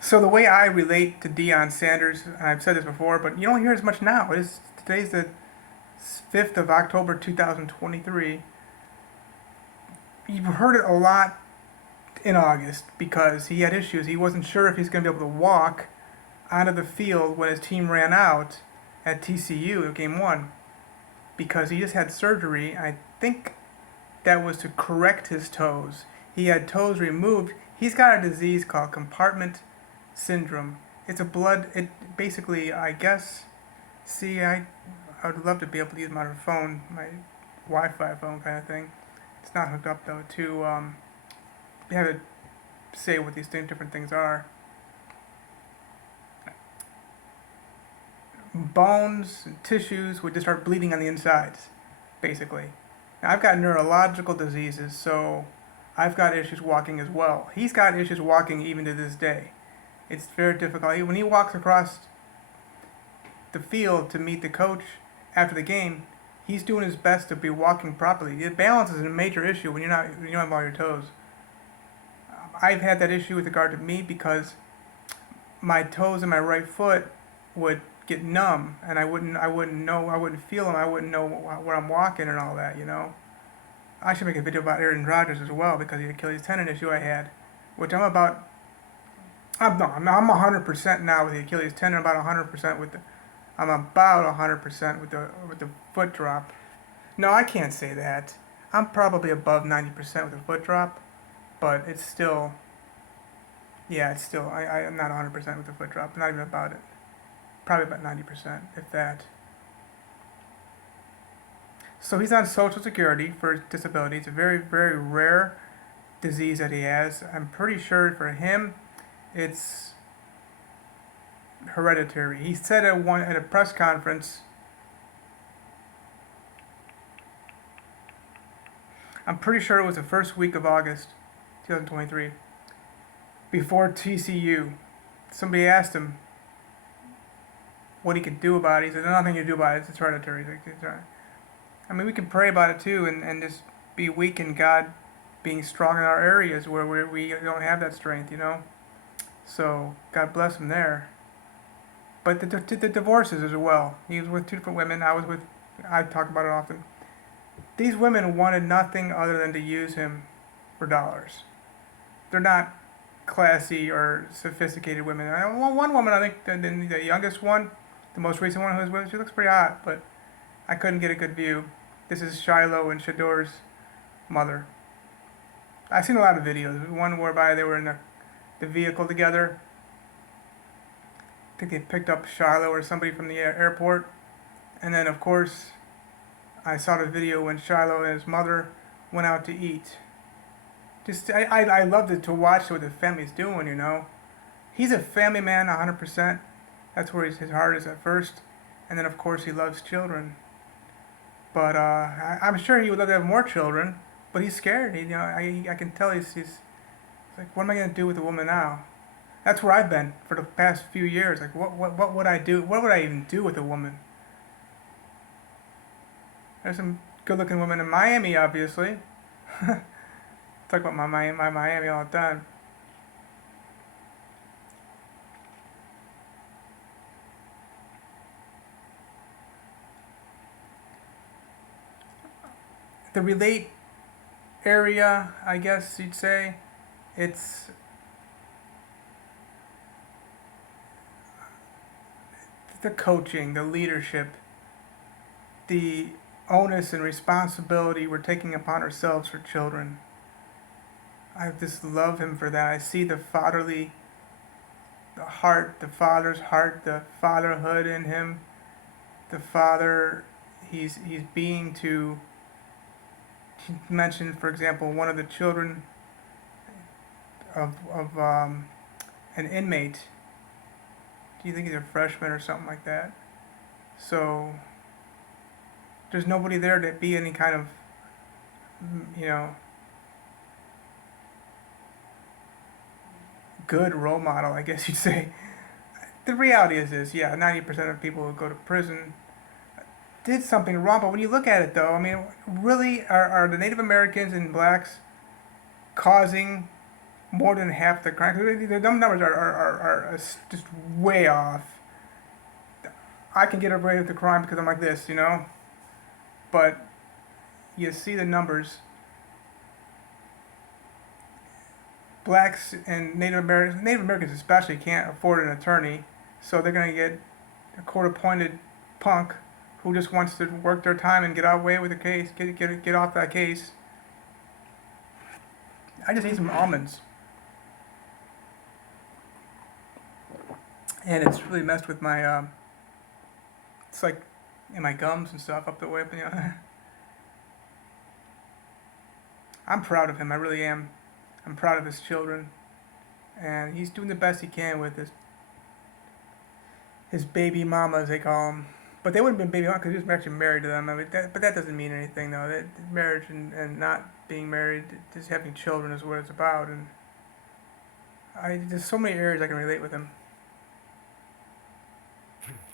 So the way I relate to Deion Sanders, I've said this before, but you don't hear as much now. Today's the 5th of October 2023. You've heard it a lot in August because he had issues. He wasn't sure if he's going to be able to walk onto the field when his team ran out at TCU in game one because he just had surgery. I think that was to correct his toes. He had toes removed. He's got a disease called compartment syndrome. It's a blood. It basically, I guess. See, I would love to be able to use my phone, my Wi-Fi phone kind of thing. It's not hooked up though. To you have to say what these different things are. Bones and tissues would just start bleeding on the insides, basically. Now, I've got neurological diseases, so I've got issues walking as well. He's got issues walking even to this day. It's very difficult. When he walks across the field to meet the coach after the game, he's doing his best to be walking properly. The balance is a major issue when you don't have all your toes. I've had that issue with regard to me because my toes and my right foot would get numb, and I wouldn't feel them, I wouldn't know where I'm walking and all that, you know. I should make a video about Aaron Rodgers as well because of the Achilles tendon issue I had, which I'm 100% now with the Achilles tendon, I'm about 100% with the foot drop. No, I can't say that. I'm probably above 90% with the foot drop, but it's still, I'm not 100% with the foot drop, not even about it. Probably about 90%, if that. So he's on Social Security for disability. It's a very, very rare disease that he has. I'm pretty sure for him, it's hereditary. He said at a press conference, I'm pretty sure it was the first week of August, 2023, before TCU. Somebody asked him what he could do about it. He said, "There's nothing you can do about it. It's hereditary." I mean, we can pray about it too, and just be weak in God, being strong in our areas where we don't have that strength, you know. So God bless him there. But the divorces as well. He was with two different women. I talk about it often. These women wanted nothing other than to use him for dollars. They're not classy or sophisticated women. One woman, I think, the youngest one, the most recent one who was with, she looks pretty hot, but I couldn't get a good view. This is Shiloh and Shador's mother. I've seen a lot of videos. One whereby they were in the vehicle together. I think they picked up Shiloh or somebody from the airport. And then, of course, I saw the video when Shiloh and his mother went out to eat. I loved it to watch what the family's doing, you know. He's a family man 100%. That's where his heart is at first. And then, of course, he loves children. But I'm sure he would love to have more children. But he's scared. I can tell he's like, what am I going to do with a woman now? That's where I've been for the past few years. Like, what would I do? What would I even do with a woman? There's some good-looking women in Miami, obviously. Talk about my Miami all the time. The relate area, I guess you'd say, it's the coaching, the leadership, the onus and responsibility we're taking upon ourselves for children. I just love him for that. I see the fatherly heart, the father's heart, the fatherhood in him. The father, he's being to. He mentioned, for example, one of the children of an inmate. Do you think he's a freshman or something like that? So there's nobody there to be any kind of, you know, good role model, I guess you'd say. The reality is this, yeah, 90% of people who go to prison did something wrong, but when you look at it though, I mean, really, are the Native Americans and blacks causing more than half the crime. 'Cause the numbers are just way off. I can get away with the crime because I'm like this, you know. But you see the numbers. Blacks and Native Americans especially can't afford an attorney, so they're gonna get a court-appointed punk who just wants to work their time and get away with the case, get off that case. I just ate some almonds, and it's really messed with my. It's like in my gums and stuff up the way up. You know. I'm proud of him. I really am. I'm proud of his children, and he's doing the best he can with his baby mama, as they call him. But they wouldn't have been baby mama because he was actually married to them. I mean, but that doesn't mean anything, though. Marriage and not being married, just having children is what it's about. And there's so many areas I can relate with him.